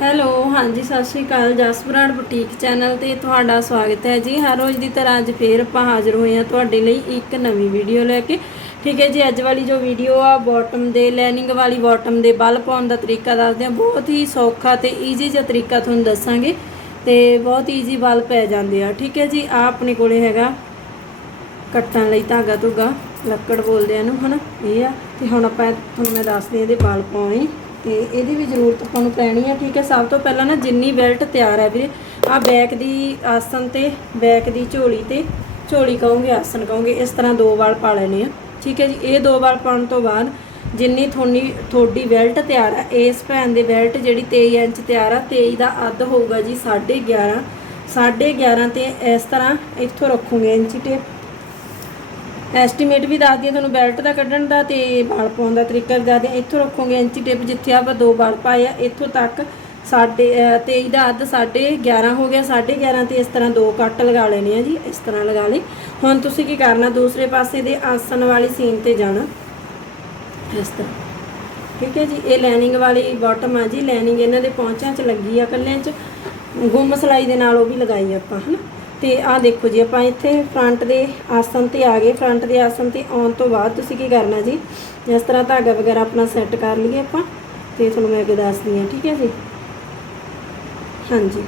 Hello, ਹਾਂਜੀ, ਸਤਿ ਸ਼੍ਰੀ ਅਕਾਲ। Jasbrar boutique channel ਤੇ ਤੁਹਾਡਾ ਸਵਾਗਤ ਹੈ ਜੀ। ਹਰ ਰੋਜ਼ ਦੀ ਤਰ੍ਹਾਂ ਅੱਜ ਫੇਰ ਆਪਾਂ ਹਾਜ਼ਰ ਹੋਏ ਹਾਂ ਤੁਹਾਡੇ ਲਈ ਇੱਕ ਨਵੀਂ ਵੀਡੀਓ ਲੈ ਕੇ। ਠੀਕ ਹੈ ਜੀ, ਅੱਜ ਵਾਲੀ ਜੋ ਵੀਡੀਓ ਆ ਬਾਟਮ ਦੇ ਲੈਨਿੰਗ ਵਾਲੀ ਬਾਟਮ ਦੇ ਬਲ ਪਾਉਣ ਦਾ ਤਰੀਕਾ ਦੱਸਦੇ ਹਾਂ। ਬਹੁਤ ਹੀ ਸੌਖਾ ਤੇ ਈਜ਼ੀ ਜਿਹਾ ਤਰੀਕਾ ਤੁਹਾਨੂੰ ਦੱਸਾਂਗੇ ਤੇ ਬਹੁਤ ਈਜ਼ੀ ਬਲ ਪੈ ਜਾਂਦੇ ਆ। ਠੀਕ ਹੈ ਜੀ ਆ ਆਪਣੇ ਕੋਲੇ ਹੈਗਾ ਕੱਟਣ ਲਈ ਧਾਗਾ ਧੁਗਾ, ਲੱਕੜ ਬੋਲਦੇ ਆ ਇਹਨੂੰ, ਹਨਾ? ਇਹ ਆ। ਤੇ ਹੁਣ ਆਪਾਂ ਤੁਹਾਨੂੰ ਮੈਂ ਦੱਸਦੀ ਹਾਂ ਇਹਦੇ ਬਲ ਪਾਉਣੇ। ਤੇ ਇਹਦੀ ਵੀ ਜ਼ਰੂਰਤ ਆਪਾਂ ਨੂੰ ਪੈਣੀ ਆ, ਠੀਕ ਹੈ? ਸਭ ਤੋਂ ਪਹਿਲਾਂ ਨਾ ਜਿੰਨੀ ਬੈਲਟ ਤਿਆਰ ਹੈ ਵੀਰੇ ਆ ਬੈਕ ਦੀ ਆਸਨ ਤੇ ਬੈਕ ਦੀ ਝੋਲੀ ਤੇ, ਝੋਲੀ ਕਹੋਗੇ ਆਸਨ ਕਹੋਗੇ, ਇਸ ਤਰ੍ਹਾਂ ਦੋ ਵਾਲ ਪਾ ਲੈਣੇ ਆ, ਠੀਕ ਹੈ ਜੀ? ਇਹ ਦੋ ਵਾਲ ਪਾਉਣ ਤੋਂ ਬਾਅਦ ਜਿੰਨੀ ਥੋਨੀ ਤੁਹਾਡੀ ਬੈਲਟ ਤਿਆਰ ਆ, ਇਸ ਭੈਣ ਦੇ ਬੈਲਟ ਜਿਹੜੀ 23 ਇੰਚ ਤਿਆਰ ਆ 23 ਦਾ ਅੱਧ ਹੋਊਗਾ ਜੀ 11.5 11.5 ਤੇ ਇਸ ਤਰ੍ਹਾਂ ਇੱਥੋਂ ਰੱਖੂਗੇ ਇੰਚੀ ਟੇਪ। ਐਸਟੀਮੇਟ ਵੀ ਦੱਸਦੀ ਹਾਂ ਤੁਹਾਨੂੰ ਬੈਲਟ ਦਾ ਕੱਢਣ ਦਾ ਤੇ ਵਾਲ ਪਾਉਣ ਦਾ ਤਰੀਕਾ ਵੀ ਦੱਸਦੀ ਹਾਂ ਇੱਥੋਂ ਰੱਖੋਗੇ ਇੰਚੀ ਟੇਪ, ਜਿੱਥੇ ਆਪਾਂ ਦੋ ਵਾਲ ਪਾਏ ਆ, ਇੱਥੋਂ ਤੱਕ ਸਾਡੇ 23 ਦਾ ਅੱਧ 11.5 ਹੋ ਗਿਆ 11.5 ਤੇ ਇਸ ਤਰ੍ਹਾਂ ਦੋ ਕੱਟ ਲਗਾ ਲੈਣੇ ਆ ਜੀ, ਇਸ ਤਰ੍ਹਾਂ ਲਗਾ ਲਈ। ਹੁਣ ਤੁਸੀਂ ਕੀ ਕਰਨਾ, ਦੂਸਰੇ ਪਾਸੇ ਦੇ ਆਸਣ ਵਾਲੀ ਸੀਨ ਤੇ ਜਾਣਾ। ਇਸ ਤਰ੍ਹਾਂ। ਠੀਕ ਹੈ ਜੀ, ਇਹ ਲਾਈਨਿੰਗ ਵਾਲੀ ਬਾਟਮ ਆ ਜੀ ਲਾਈਨਿੰਗ ਇਹਨਾਂ ਦੇ ਪਹੁੰਚਾਂ 'ਚ ਲੱਗੀ ਆ ਕੱਲਿਆਂ 'ਚ। ਗੁੰਮ ਸਲਾਈ ਦੇ ਨਾਲ ਉਹ ਵੀ ਲਗਾਈ ਆਪਾਂ, ਹਨਾ? ਤੇ ਆਹ ਦੇਖੋ ਜੀ, ਆਪਾਂ ਇੱਥੇ ਫਰੰਟ ਦੇ ਆਸਨ ਤੇ ਆ ਗਏ। ਫਰੰਟ ਦੇ ਆਸਨ ਤੇ ਆਉਣ ਤੋਂ ਬਾਅਦ ਤੁਸੀਂ ਕੀ ਕਰਨਾ ਜੀ? ਇਸ ਤਰ੍ਹਾਂ ਧਾਗਾ ਵਗੈਰਾ ਆਪਣਾ ਸੈੱਟ ਕਰ ਲਈਏ ਆਪਾਂ ਤੇ ਤੁਹਾਨੂੰ ਮੈਂ ਅੱਗੇ ਦੱਸਦੀ ਹਾਂ, ਠੀਕ ਹੈ ਜੀ? ਹਾਂਜੀ।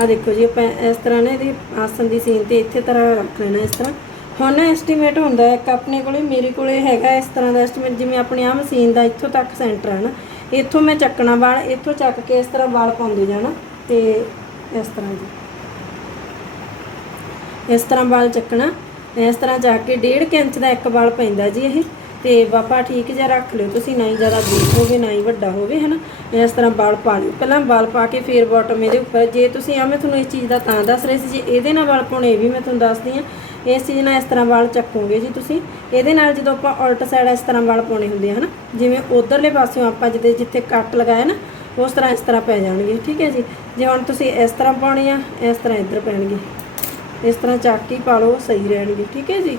ਆ ਦੇਖੋ ਜੀ, ਆਪਾਂ ਇਸ ਤਰ੍ਹਾਂ ਨੇ ਇਹਦੇ ਆਸਨ ਦੀ ਸੀਨ ਤੇ ਇੱਥੇ ਤਰ੍ਹਾਂ ਰੱਖ ਲੈਣਾ ਇਸ ਤਰ੍ਹਾਂ। ਹੁਣ ਨਾ ਐਸਟੀਮੇਟ ਹੁੰਦਾ ਹੈ, ਇੱਕ ਆਪਣੇ ਕੋਲੇ, ਮੇਰੇ ਕੋਲੇ ਹੈਗਾ ਇਸ ਤਰ੍ਹਾਂ ਦਾ ਐਸਟੀਮੇਟ ਜਿਵੇਂ ਆਪਣੇ ਆ ਮਸ਼ੀਨ ਦਾ ਇੱਥੋਂ ਤੱਕ ਸੈਂਟਰ ਹੈ ਨਾ। ਇੱਥੋਂ ਮੈਂ ਚੱਕਣਾ ਵਾਲ, ਇੱਥੋਂ ਚੱਕ ਕੇ ਇਸ ਤਰ੍ਹਾਂ ਵਾਲ ਪਾਉਂਦੇ ਜਾਣਾ ਤੇ ਇਸ ਤਰ੍ਹਾਂ ਜੀ। ਇਸ ਤਰ੍ਹਾਂ ਵਾਲ ਚੱਕਣਾ। ਇਸ ਤਰ੍ਹਾਂ ਚੱਕ ਕੇ 1.5 ਇੰਚ ਦਾ ਇੱਕ ਵਾਲ ਪੈਂਦਾ ਜੀ ਇਹ। ਤੇ ਬਾਪਾ ਠੀਕ ਜਿਹਾ ਰੱਖ ਲਿਓ ਤੁਸੀਂ, ਨਾ ਹੀ ਜ਼ਿਆਦਾ ਬਰੀਕ ਹੋਵੇ, ਨਾ ਹੀ ਵੱਡਾ ਹੋਵੇ, ਹਨਾ? ਇਸ ਤਰ੍ਹਾਂ ਵਾਲ ਪਾ ਲਿਓ। ਪਹਿਲਾਂ ਵਾਲ ਪਾ ਕੇ ਫੇਰ ਬਾਟਮ ਇਹਦੇ ਉੱਪਰ। ਜੇ ਤੁਸੀਂ ਆ, ਮੈਂ ਤੁਹਾਨੂੰ ਇਸ ਚੀਜ਼ ਦਾ ਤਾਂ ਦੱਸ ਰਹੀ ਸੀ ਜੇ, ਇਹਦੇ ਨਾਲ ਵਾਲ ਪਾਉਣੇ ਇਹ ਵੀ ਮੈਂ ਤੁਹਾਨੂੰ ਦੱਸਦੀ ਹਾਂ। ਇਸ ਚੀਜ਼ ਨਾਲ ਇਸ ਤਰ੍ਹਾਂ ਵਾਲ ਚੱਕੋਗੇ ਜੀ ਤੁਸੀਂ। ਇਹਦੇ ਨਾਲ ਜਦੋਂ ਆਪਾਂ ਉਲਟ ਸਾਈਡ ਇਸ ਤਰ੍ਹਾਂ ਵਾਲ ਪਾਉਣੇ ਹੁੰਦੇ ਆ, ਹਨਾ? ਜਿਵੇਂ ਉਧਰਲੇ ਪਾਸਿਓਂ ਆਪਾਂ ਜਿਹਦੇ ਜਿੱਥੇ ਕੱਟ ਲਗਾਇਆ ਨਾ, ਉਸ ਤਰ੍ਹਾਂ ਇਸ ਤਰ੍ਹਾਂ ਪੈ ਜਾਣਗੇ, ਠੀਕ ਹੈ ਜੀ? ਜੇ ਹੁਣ ਤੁਸੀਂ ਇਸ ਤਰ੍ਹਾਂ ਪਾਉਣੇ ਆ, ਇਸ ਤਰ੍ਹਾਂ ਇੱਧਰ ਪੈਣਗੇ। ਇਸ ਤਰ੍ਹਾਂ ਚੱਕ ਕੇ ਪਾ ਲਓ ਸਹੀ ਰਹਿਣਗੇ। ਠੀਕ ਹੈ ਜੀ?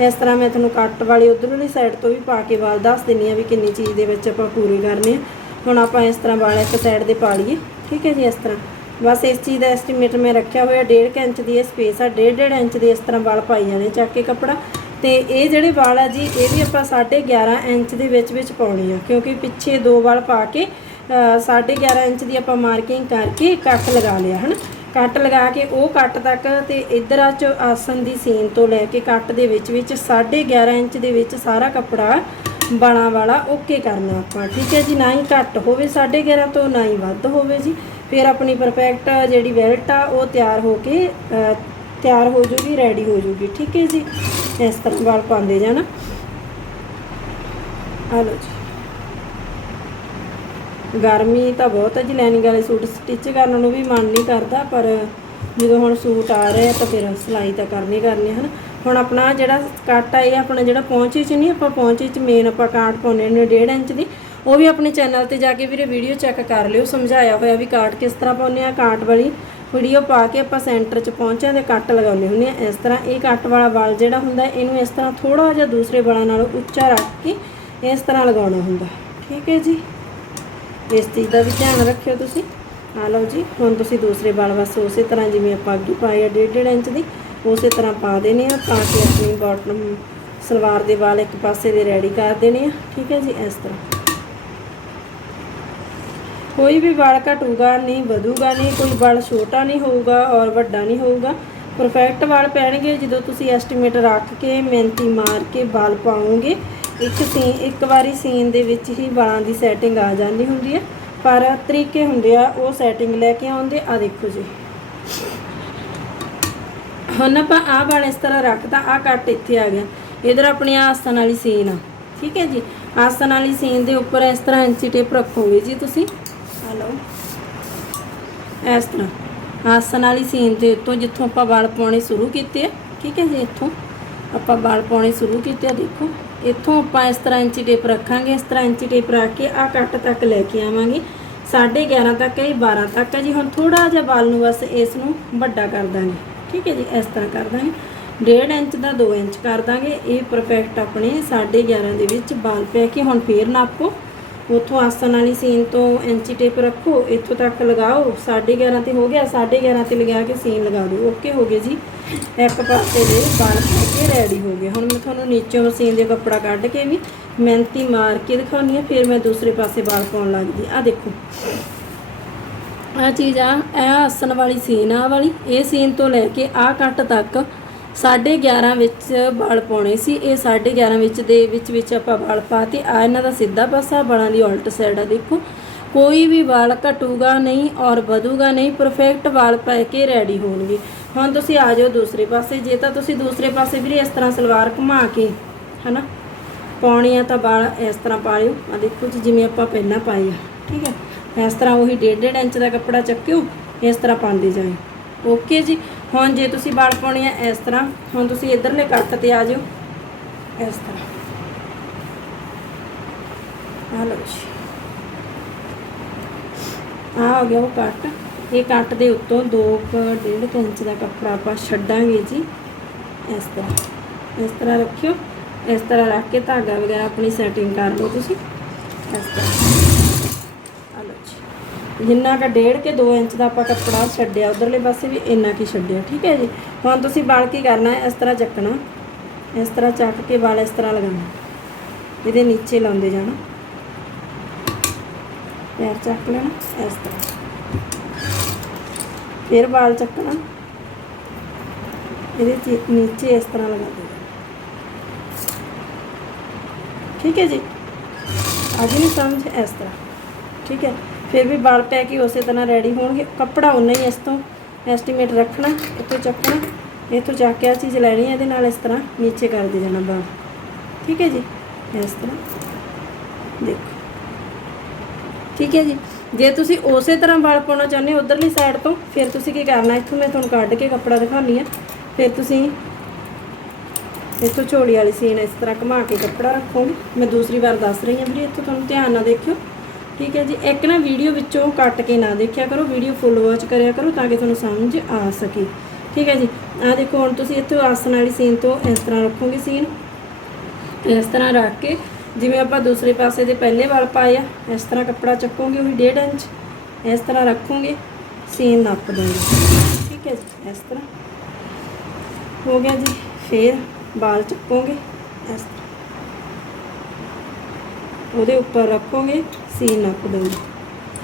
ਇਸ ਤਰ੍ਹਾਂ ਮੈਂ ਤੁਹਾਨੂੰ ਕੱਟ ਵਾਲੀ ਉਧਰਲੀ ਸਾਈਡ ਤੋਂ ਵੀ ਪਾ ਕੇ ਵਾਲ ਦੱਸ ਦਿੰਨੀ ਆ ਵੀ ਕਿੰਨੀ ਚੀਜ਼ ਦੇ ਵਿੱਚ ਆਪਾਂ ਪੂਰੇ ਕਰਨੇ ਆ। ਹੁਣ ਆਪਾਂ ਇਸ ਤਰ੍ਹਾਂ ਵਾਲ ਇੱਕ ਸਾਈਡ ਦੇ ਪਾ ਲਈਏ। ਠੀਕ ਹੈ ਜੀ ਇਸ ਤਰ੍ਹਾਂ। ਬਸ ਇਸ ਚੀਜ਼ ਦਾ ਐਸਟੀਮੇਟ ਮੈਂ ਰੱਖਿਆ ਹੋਇਆ 1.5 ਇੰਚ ਦੀ ਇਹ ਸਪੇਸ ਆ 1.5 ਇੰਚ ਦੇ ਇਸ ਤਰ੍ਹਾਂ ਵਾਲ ਪਾਈ ਜਾਣੇ ਚੱਕ ਕੇ ਕੱਪੜਾ। ਤੇ ਇਹ ਜਿਹੜੇ ਵਾਲ ਆ ਜੀ ਇਹ ਵੀ ਆਪਾਂ 11.5 ਇੰਚ ਦੇ ਵਿੱਚ ਵਿੱਚ ਪਾਉਣੇ ਆ ਕਿਉਂਕਿ ਪਿੱਛੇ ਦੋ ਵਾਲ ਪਾ ਕੇ ਅ, 11.5 ਇੰਚ ਦੀ ਆਪਾਂ ਮਾਰਕਿੰਗ ਕਰਕੇ ਕੱਟ ਲਗਾ ਲਿਆ ਹਨ? ਕੱਟ ਲਗਾ ਕੇ ਉਹ ਕੱਟ ਤੱਕ ਤੇ ਇਧਰ ਆ ਚ ਆਸਨ ਦੀ ਸੀਨ ਤੋਂ ਲੈ ਕੇ ਕੱਟ ਦੇ ਵਿੱਚ ਵਿੱਚ 11.5 ਇੰਚ ਦੇ ਵਿੱਚ ਸਾਰਾ ਕੱਪੜਾ ਬਾਲਾਂ ਵਾਲਾ ਓਕੇ ਕਰਨਾ ਆਪਾਂ, ਠੀਕ ਹੈ ਜੀ? ਨਾ ਹੀ ਘੱਟ ਹੋਵੇ 11.5 ਤੋਂ ਨਾ ਹੀ ਵੱਧ ਹੋਵੇ ਜੀ। ਫਿਰ ਆਪਣੀ ਪਰਫੈਕਟ ਜਿਹੜੀ ਬੈਲਟ ਆ, ਉਹ ਤਿਆਰ ਹੋ ਕੇ ਤਿਆਰ ਹੋ ਜੂਗੀ, ਰੈਡੀ ਹੋ ਜੂਗੀ, ਠੀਕ ਹੈ ਜੀ? ਇਸ ਤਰ੍ਹਾਂ ਵਾਲ ਪਾਉਂਦੇ ਜਾਣਾ। ਆ ਲਓ ਜੀ। ਗਰਮੀ ਤਾਂ ਬਹੁਤ ਹੈ ਜੀ ਲਾਈਨਿੰਗ ਵਾਲੇ ਸੂਟ ਸਟਿਚ ਕਰਨ ਨੂੰ ਵੀ ਮਨ ਨਹੀਂ ਕਰਦਾ, ਪਰ ਜਦੋਂ ਹੁਣ ਸੂਟ ਆ ਰਹੇ ਤਾਂ ਫਿਰ ਸਿਲਾਈ ਤਾਂ ਕਰਨੀ ਕਰਨੀ ਹਨ? ਹੁਣ ਆਪਣਾ ਜਿਹੜਾ ਕੱਟ ਆ, ਇਹ ਆਪਣਾ ਜਿਹੜਾ ਪਹੁੰਚੇ ਚ ਨਹੀਂ ਆਪਾਂ ਪਹੁੰਚੇ ਚ ਮੇਨ ਆਪਾਂ ਕਾਟ ਪਾਉਂਦੇ ਨੇ 1.5 ਇੰਚ ਦੀ, ਉਹ ਵੀ ਆਪਣੇ ਚੈਨਲ ਤੇ ਜਾ ਕੇ ਵੀਰੇ ਵੀਡੀਓ ਚੈੱਕ ਕਰ ਲਿਓ, ਸਮਝਾਇਆ ਹੋਇਆ ਵੀ ਕਾਟ ਕਿਸ ਤਰ੍ਹਾਂ ਪਾਉਂਦੇ ਆ ਕਾਟ ਵਾਲੀ ਵੀਡੀਓ ਪਾ ਕੇ ਆਪਾਂ ਸੈਂਟਰ 'ਚ ਪਹੁੰਚਿਆ ਤੇ ਕੱਟ ਲਗਾਉਂਦੇ ਹੁੰਦੇ ਆ ਇਸ ਤਰ੍ਹਾਂ ਇਹ ਕੱਟ ਵਾਲਾ ਵਾਲ ਜਿਹੜਾ ਹੁੰਦਾ, ਇਹਨੂੰ ਇਸ ਤਰ੍ਹਾਂ ਥੋੜਾ ਜਿਹਾ ਦੂਸਰੇ ਵਾਲਾਂ ਨਾਲੋਂ ਉੱਚਾ ਰੱਖ ਕੇ ਇਸ ਤਰ੍ਹਾਂ ਲਗਾਉਣਾ ਹੁੰਦਾ। ਠੀਕ ਹੈ ਜੀ? ਇਸ ਚੀਜ਼ ਦਾ ਵੀ ਧਿਆਨ ਰੱਖਿਓ ਤੁਸੀਂ। ਆ ਲਓ ਜੀ, ਹੁਣ ਤੁਸੀਂ ਦੂਸਰੇ ਵਾਲ ਬਸ ਉਸੇ ਤਰ੍ਹਾਂ ਜਿਵੇਂ ਆਪਾਂ ਅੱਗੇ ਪਾਏ ਆ 1.5 ਇੰਚ ਦੀ, ਉਸੇ ਤਰ੍ਹਾਂ ਪਾ ਦੇਣੇ ਆ ਤਾਂ ਕਿ ਆਪਣੀ ਬਾਟਮ ਸਲਵਾਰ ਦੇ ਵਾਲ ਇੱਕ ਪਾਸੇ ਦੇ ਰੈਡੀ ਕਰ ਦੇਣੇ ਆ। ਠੀਕ ਹੈ ਜੀ, ਇਸ ਤਰ੍ਹਾਂ। ਕੋਈ ਵੀ ਵਾਲ ਘਟੂਗਾ ਨਹੀਂ, ਵਧੂਗਾ ਨਹੀਂ, ਕੋਈ ਵਾਲ ਛੋਟਾ ਨਹੀਂ ਹੋਊਗਾ ਔਰ ਵੱਡਾ ਨਹੀਂ ਹੋਊਗਾ ਪਰਫੈਕਟ ਵਾਲ ਪੈਣਗੇ। ਜਦੋਂ ਤੁਸੀਂ ਐਸਟੀਮੇਟ ਰੱਖ ਕੇ, ਮਿਹਨਤੀ ਮਾਰ ਕੇ ਵਾਲ ਪਾਓਗੇ ਇੱਕ ਸੀ ਇੱਕ ਵਾਰੀ ਸੀਨ ਦੇ ਵਿੱਚ ਹੀ ਵਾਲਾਂ ਦੀ ਸੈਟਿੰਗ ਆ ਜਾਂਦੀ ਹੁੰਦੀ ਹੈ ਪਰ ਤਰੀਕੇ ਹੁੰਦੇ ਆ ਉਹ ਸੈਟਿੰਗ ਲੈ ਕੇ ਆਉਂਦੇ ਆ ਦੇਖੋ ਜੀ। ਹੁਣ ਆਪਾਂ ਆਹ ਵਾਲ ਇਸ ਤਰ੍ਹਾਂ ਰੱਖਤਾ ਆਹ ਕੱਟ ਇੱਥੇ ਆ ਗਿਆ। ਇਧਰ ਆਪਣੀ ਆਸਨ ਵਾਲੀ ਸੀਨ ਆ ਠੀਕ ਹੈ ਜੀ? ਆਸਨ ਵਾਲੀ ਸੀਨ ਦੇ ਉੱਪਰ ਇਸ ਤਰ੍ਹਾਂ ਇੰਚੀ ਟੇਪ ਰੱਖੋਗੇ ਜੀ ਤੁਸੀਂ? ਆ ਲਓ ਇਸ ਤਰ੍ਹਾਂ। ਆਸਨ ਵਾਲੀ ਸੀਨ ਦੇ ਉੱਤੋਂ ਜਿੱਥੋਂ ਆਪਾਂ ਵਾਲ ਪਾਉਣੇ ਸ਼ੁਰੂ ਕੀਤੇ ਆ ਠੀਕ ਹੈ ਜੀ ਇੱਥੋਂ। ਆਪਾਂ ਵਾਲ ਪਾਉਣੇ ਸ਼ੁਰੂ ਕੀਤੇ ਆ, ਦੇਖੋ। ਇੱਥੋਂ ਆਪਾਂ ਇਸ ਤਰ੍ਹਾਂ ਇੰਚੀ ਟੇਪ ਰੱਖਾਂਗੇ, ਇਸ ਤਰ੍ਹਾਂ ਇੰਚੀ ਟੇਪ ਰੱਖ ਕੇ ਆ ਕੱਟ ਤੱਕ ਲੈ ਕੇ ਆਵਾਂਗੇ। 11.5 ਤੱਕ ਇਹ 12 ਤੱਕ ਹੈ ਜੀ। ਹੁਣ ਥੋੜਾ ਜਿਹਾ ਵਾਲ ਨੂੰ ਬਸ ਇਸ ਨੂੰ ਵੱਡਾ ਕਰ ਦਾਂਗੇ। ਠੀਕ ਹੈ ਜੀ, ਇਸ ਤਰ੍ਹਾਂ ਕਰ ਦਾਂਗੇ। 1.5 ਇੰਚ ਦਾ 2 ਇੰਚ ਕਰ ਦਾਂਗੇ। ਇਹ ਪਰਫੈਕਟ ਆਪਣੇ 11.5 ਦੇ ਵਿੱਚ ਵਾਲ ਪੈ ਕੇ ਹੁਣ ਫੇਰ ਨਾਪੋ। ਉੱਥੋਂ ਆਸਨ ਵਾਲੀ ਸੀਨ ਤੋਂ ਐਂਚੀ ਟੇਪ ਰੱਖੋ, ਇੱਥੋਂ ਤੱਕ ਲਗਾਓ 11.5 ਤੇ ਹੋ ਗਿਆ 11.5 ਤੇ ਲਗਾ ਕੇ ਸੀਨ ਲਗਾ ਦਿਓ ਓਕੇ ਹੋ ਗਏ ਜੀ। ਇੱਕ ਪਾਸੇ ਦੇ ਬਾਲ ਪਾ ਕੇ ਰੈਡੀ ਹੋ ਗਏ। ਹੁਣ ਮੈਂ ਤੁਹਾਨੂੰ ਨੀਚੋਂ ਸੀਨ ਦੇ ਕੱਪੜਾ ਕੱਢ ਕੇ ਵੀ ਮਿਹਨਤੀ ਮਾਰ ਕੇ ਦਿਖਾਉਣੀ ਆ ਫਿਰ ਮੈਂ ਦੂਸਰੇ ਪਾਸੇ ਬਾਲ ਪਾਉਣ ਲੱਗਦੀ ਆ ਦੇਖੋ। ਆ ਚੀਜ਼ ਆ ਇਹ ਆਸਨ ਵਾਲੀ ਸੀਨ ਆ ਵਾਲੀ, ਇਹ ਸੀਨ ਤੋਂ ਲੈ ਕੇ ਆ ਕੱਟ ਤੱਕ 11.5 ਵਿੱਚ ਵਾਲ ਪਾਉਣੇ ਸੀ। ਇਹ 11.5 ਵਿੱਚ ਦੇ ਵਿੱਚ ਵਿੱਚ ਆਪਾਂ ਵਾਲ ਪਾਤੇ ਆ ਇਹਨਾਂ ਦਾ ਸਿੱਧਾ ਪਾਸਾ, ਵਾਲਾਂ ਦੀ ਉਲਟ ਸਾਈਡ ਆ ਦੇਖੋ। ਕੋਈ ਵੀ ਵਾਲ ਘਟੂਗਾ ਨਹੀਂ ਔਰ ਵਧੂਗਾ ਨਹੀਂ ਪਰਫੈਕਟ ਵਾਲ ਪੈ ਕੇ ਰੈਡੀ ਹੋਣਗੇ। ਹੁਣ ਤੁਸੀਂ ਆ ਜਾਓ ਦੂਸਰੇ ਪਾਸੇ। ਜੇ ਤਾਂ ਤੁਸੀਂ ਦੂਸਰੇ ਪਾਸੇ ਵੀ ਇਸ ਤਰ੍ਹਾਂ ਸਲਵਾਰ ਘੁਮਾ ਕੇ, ਹਨਾ, ਪਾਉਣੀ ਆ ਤਾਂ ਵਾਲ ਇਸ ਤਰ੍ਹਾਂ ਪਾ ਲਿਓ। ਆ ਦੇਖੋ ਜੀ, ਜਿਵੇਂ ਆਪਾਂ ਪਹਿਲਾਂ ਪਾਏ ਆ, ਠੀਕ ਹੈ ਇਸ ਤਰ੍ਹਾਂ ਉਹੀ 1.5 ਇੰਚ ਦਾ ਕੱਪੜਾ ਚੱਕਿਓ, ਇਸ ਤਰ੍ਹਾਂ ਪਾਉਂਦੇ ਜਾਏ ਓਕੇ ਜੀ। ਹੁਣ ਜੇ ਤੁਸੀਂ ਵਾਲ ਪਾਉਣੇ ਆ ਇਸ ਤਰ੍ਹਾਂ, ਹੁਣ ਤੁਸੀਂ ਇਧਰਲੇ ਕੱਟ ਤੇ ਆ ਜਾਓ ਇਸ ਤਰ੍ਹਾਂ। ਆ ਲਓ ਜੀ। ਆ ਹੋ ਗਿਆ ਉਹ ਕੱਟ। ਇਹ ਕੱਟ ਦੇ ਉੱਤੋਂ 2 1.5 ਇੰਚ ਦਾ ਕੱਪੜਾ ਆਪਾਂ ਛੱਡਾਂਗੇ ਜੀ। ਇਸ ਤਰ੍ਹਾਂ। ਇਸ ਤਰ੍ਹਾਂ ਰੱਖਿਓ। ਇਸ ਤਰ੍ਹਾਂ ਰੱਖ ਕੇ ਧਾਗਾ ਵਗੈਰਾ ਆਪਣੀ ਸੈਟਿੰਗ ਕਰ ਲਓ ਤੁਸੀਂ। ਇਸ ਤਰ੍ਹਾਂ। ਆ ਲਓ ਜੀ। ਜਿੰਨਾ ਕਾ ਡੇਢ ਕੇ 2 ਇੰਚ ਦਾ ਆਪਾਂ ਕੱਪੜਾ ਛੱਡਿਆ, ਉਧਰਲੇ ਪਾਸੇ ਵੀ ਇੰਨਾ ਕੀ ਛੱਡਿਆ, ਠੀਕ ਹੈ ਜੀ? ਹੁਣ ਤੁਸੀਂ ਵਾਲ ਕੀ ਕਰਨਾ ਹੈ? ਇਸ ਤਰ੍ਹਾਂ ਚੱਕਣਾ। ਇਸ ਤਰ੍ਹਾਂ ਚੱਕ ਕੇ ਵਾਲ ਇਸ ਤਰ੍ਹਾਂ ਲਗਾਉਣਾ। ਇਹਦੇ ਨੀਚੇ ਲਾਉਂਦੇ ਜਾਣਾ। ਪੈਰ ਚੱਕ ਲੈਣਾ, ਇਸ ਤਰ੍ਹਾਂ। ਫਿਰ ਵਾਲ ਚੱਕਣਾ। ਇਹਦੇ ਨੀਚੇ ਇਸ ਤਰ੍ਹਾਂ ਲਗਾ ਦੇਣਾ ਠੀਕ ਹੈ ਜੀ? ਅੱਜ ਨਹੀਂ ਸਮਝ ਇਸ ਤਰ੍ਹਾਂ। ਠੀਕ ਹੈ? ਫਿਰ ਵੀ ਵਾਲ ਪੈ ਕੇ ਉਸੇ ਤਰ੍ਹਾਂ ਰੈਡੀ ਹੋਣਗੇ। ਕੱਪੜਾ ਉਨਾ ਹੀ ਇਸ ਤੋਂ। ਐਸਟੀਮੇਟ ਰੱਖਣਾ ਇੱਥੋਂ ਚੱਕਣਾ। ਇੱਥੋਂ ਚੱਕ ਕੇ ਆ ਚੀਜ਼ ਲੈਣੀ ਹੈ ਇਹਦੇ ਨਾਲ ਇਸ ਤਰ੍ਹਾਂ ਨੀਚੇ ਕਰ ਦੇ ਜਾਣਾ ਵਾਲ। ਠੀਕ ਹੈ ਜੀ? ਇਸ ਤਰ੍ਹਾਂ। ਦੇਖੋ। ਠੀਕ ਹੈ ਜੀ? ਜੇ ਤੁਸੀਂ ਉਸੇ ਤਰ੍ਹਾਂ ਵਾਲ ਪਾਉਣਾ ਚਾਹੁੰਦੇ ਹੋ ਉਧਰਲੀ ਸਾਈਡ ਤੋਂ, ਫਿਰ ਤੁਸੀਂ ਕੀ ਕਰਨਾ? ਇੱਥੋਂ ਮੈਂ ਤੁਹਾਨੂੰ ਕੱਢ ਕੇ ਕੱਪੜਾ ਦਿਖਾਉਣੀ ਆ ਫਿਰ ਤੁਸੀਂ ਇੱਥੋਂ ਝੋਲੀ ਵਾਲੀ ਸੀਨ ਇਸ ਤਰ੍ਹਾਂ ਘੁਮਾ ਕੇ ਕੱਪੜਾ ਰੱਖੋਗੇ। ਮੈਂ ਦੂਸਰੀ ਵਾਰ ਦੱਸ ਰਹੀ ਹਾਂ ਵੀਰੇ, ਇੱਥੋਂ ਤੁਹਾਨੂੰ ਧਿਆਨ ਨਾਲ ਦੇਖਿਓ। ਠੀਕ ਹੈ ਜੀ, ਇੱਕ ਨਾ ਵੀਡੀਓ ਵਿੱਚੋਂ ਕੱਟ ਕੇ ਨਾ ਦੇਖਿਆ ਕਰੋ ਵੀਡੀਓ ਫੁੱਲ ਵਾਚ ਕਰਿਆ ਕਰੋ ਤਾਂ ਕਿ ਤੁਹਾਨੂੰ ਸਮਝ ਆ ਸਕੇ। ਠੀਕ ਹੈ ਜੀ ਆ ਦੇਖੋ ਹੁਣ ਤੁਸੀਂ ਇੱਥੋਂ ਆਸਣ ਵਾਲੀ ਸੀਨ ਤੋਂ ਇਸ ਤਰ੍ਹਾਂ ਰੱਖੋਗੇ ਸੀਨ ਇਸ ਤਰ੍ਹਾਂ ਰੱਖ ਕੇ ਜਿਵੇਂ ਆਪਾਂ ਦੂਸਰੇ ਪਾਸੇ ਦੇ ਪਹਿਲੇ ਵਾਲ ਪਾਏ ਆ, ਇਸ ਤਰ੍ਹਾਂ ਕੱਪੜਾ ਚੱਕੋਗੇ ਉਹੀ 1.5 ਇੰਚ, ਇਸ ਤਰ੍ਹਾਂ ਰੱਖੋਗੇ ਸੀਨ ਨੱਪ ਦੋਗੇ। ਠੀਕ ਹੈ ਜੀ, ਇਸ ਤਰ੍ਹਾਂ। ਹੋ ਗਿਆ ਜੀ, ਫਿਰ ਵਾਲ ਚੱਕੋਗੇ, ਇਸ ਤਰ੍ਹਾਂ। ਉਹਦੇ ਉੱਪਰ ਰੱਖੋਗੇ। ਸੀਨ ਨੱਪ ਦੋਗੇ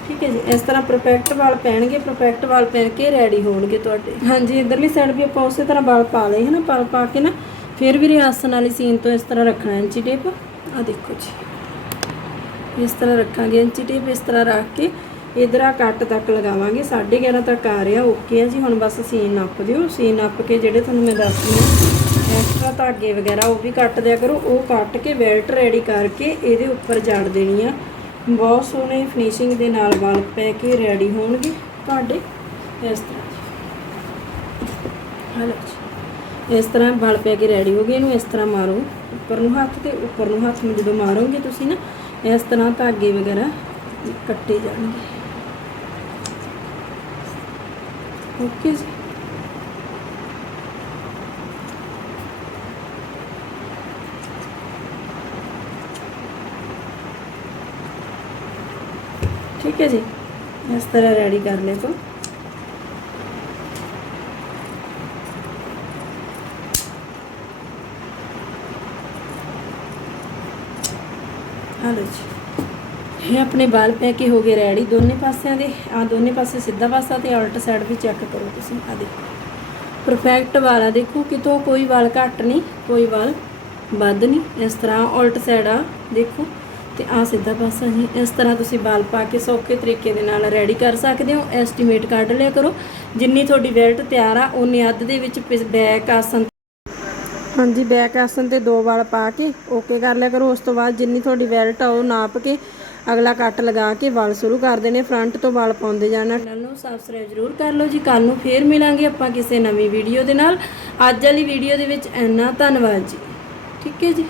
ਠੀਕ ਹੈ ਜੀ, ਇਸ ਤਰ੍ਹਾਂ ਪਰਫੈਕਟ ਵਾਲ ਪੈਣਗੇ ਪਰਫੈਕਟ ਵਾਲ ਪੈਣ ਕੇ ਰੈਡੀ ਹੋਣਗੇ ਤੁਹਾਡੇ। ਹਾਂਜੀ, ਇਧਰਲੀ ਸਾਈਡ ਵੀ ਆਪਾਂ ਉਸੇ ਤਰ੍ਹਾਂ ਵਾਲ ਪਾ ਲਏ, ਹਨਾ ਪਾ ਪਾ ਕੇ ਨਾ, ਫਿਰ ਵੀ ਰਿਆਸਨ ਵਾਲੀ ਸੀਨ ਤੋਂ ਇਸ ਤਰ੍ਹਾਂ ਰੱਖਣਾ ਇੰਚੀ ਟੇਪ ਆ ਦੇਖੋ ਜੀ, ਇਸ ਤਰ੍ਹਾਂ ਰੱਖਾਂਗੇ ਇੰਚੀ ਟੇਪ ਇਸ ਤਰ੍ਹਾਂ ਰੱਖ ਕੇ ਇਧਰ ਆ ਕੱਟ ਤੱਕ ਲਗਾਵਾਂਗੇ 11.5 ਤੱਕ ਆ ਰਿਹਾ ਓਕੇ ਆ ਜੀ, ਹੁਣ ਬਸ ਸੀਨ ਨੱਪ ਦਿਓ। ਸੀਨ ਨੱਪ ਕੇ ਜਿਹੜੇ ਤੁਹਾਨੂੰ ਮੈਂ ਦੱਸਦੀ ਹਾਂ ਐਕਸਟਰਾ ਧਾਗੇ ਵਗੈਰਾ ਉਹ ਵੀ ਕੱਟ ਦਿਆ ਕਰੋ, ਉਹ ਕੱਟ ਕੇ ਬੈਲਟ ਰੈਡੀ ਕਰਕੇ ਇਹਦੇ ਉੱਪਰ ਜੜ ਦੇਣੀ ਆ। ਬਹੁਤ ਸੋਹਣੇ ਫਿਨਿਸ਼ਿੰਗ ਦੇ ਨਾਲ ਵਾਲ ਪੈ ਕੇ ਰੈਡੀ ਹੋਣਗੇ ਤੁਹਾਡੇ। ਇਸ ਤਰ੍ਹਾਂ ਹਲੋ ਜੀ। ਇਸ ਤਰ੍ਹਾਂ ਵਾਲ ਪੈ ਕੇ ਰੈਡੀ ਹੋ ਗਏ, ਇਹਨੂੰ ਇਸ ਤਰ੍ਹਾਂ ਮਾਰੋ। ਉੱਪਰ ਨੂੰ ਹੱਥ ਤੇ, ਉੱਪਰ ਨੂੰ ਹੱਥ ਨੂੰ ਜਦੋਂ ਮਾਰੋਗੇ ਤੁਸੀਂ ਨਾ, ਇਸ ਤਰ੍ਹਾਂ ਧਾਗੇ ਵਗੈਰਾ ਕੱਟੇ ਜਾਣਗੇ। ਓਕੇ ਜੀ। ਠੀਕ ਹੈ ਜੀ। ਇਸ ਤਰ੍ਹਾਂ ਰੈਡੀ ਕਰ ਲੈ ਕੋ ਜੀ। ਇਹ ਆਪਣੇ ਬਾਲ ਪੈ ਕੇ ਹੋ ਗਏ ਰੈਡੀ ਦੋਨੇ ਪਾਸਿਆਂ ਦੇ। ਆ ਦੋਨੇ ਪਾਸੇ ਸਿੱਧਾ ਪਾਸਾ ਤੇ ਉਲਟ ਸਾਈਡ ਵੀ ਚੈੱਕ ਕਰੋ ਤੁਸੀਂ। ਆ ਦੇਖੋ। ਪਰਫੈਕਟ ਵਾਲ ਆ। ਦੇਖੋ ਕਿਤੋਂ ਕੋਈ ਵਾਲ ਘੱਟ ਨਹੀਂ, ਕੋਈ ਵਾਲ ਵੱਧ ਨਹੀਂ। ਇਸ ਤਰ੍ਹਾਂ ਉਲਟ ਸਾਈਡ ਆ। ਦੇਖੋ। ਤੇ ਆ ਸਿੱਧਾ ਪਾਸਾ ਜੀ। ਇਸ ਤਰ੍ਹਾਂ ਤੁਸੀਂ ਵਾਲ ਪਾ ਕੇ ਸੌਖੇ ਤਰੀਕੇ ਦੇ ਨਾਲ ਰੈਡੀ ਕਰ ਸਕਦੇ ਹੋ। ਐਸਟੀਮੇਟ ਕੱਢ ਲਿਆ ਕਰੋ। ਜਿੰਨੀ ਤੁਹਾਡੀ ਬੈਲਟ ਤਿਆਰ ਆ ਉਨੇ ਅੱਧ ਦੇ ਵਿੱਚ ਬੈਕ ਆਸਨ ਹਾਂਜੀ ਬੈਕ ਆਸਨ ਤੇ ਦੋ ਵਾਲ ਪਾ ਕੇ ਓਕੇ ਕਰ ਲਿਆ ਕਰੋ। ਉਸ ਤੋਂ ਬਾਅਦ ਜਿੰਨੀ ਤੁਹਾਡੀ ਬੈਲਟ ਆ, ਉਹ ਨਾਪ ਕੇ ਅਗਲਾ ਕੱਟ ਲਗਾ ਕੇ ਵਾਲ ਸ਼ੁਰੂ ਕਰ ਦੇਣੇ। ਫਰੰਟ ਤੋਂ ਵਾਲ ਪਾਉਂਦੇ ਜਾਣਾ। ਚੈਨਲ ਨੂੰ ਸਬਸਕ੍ਰਾਈਬ ਜ਼ਰੂਰ ਕਰ ਲਓ ਜੀ। ਕੱਲ ਨੂੰ ਫੇਰ ਮਿਲਾਂਗੇ ਆਪਾਂ ਕਿਸੇ ਨਵੀਂ ਵੀਡੀਓ ਦੇ ਨਾਲ। ਅੱਜ ਵਾਲੀ ਵੀਡੀਓ ਦੇ ਵਿੱਚ ਇੰਨਾ ਧੰਨਵਾਦ ਜੀ। ਠੀਕ ਹੈ ਜੀ।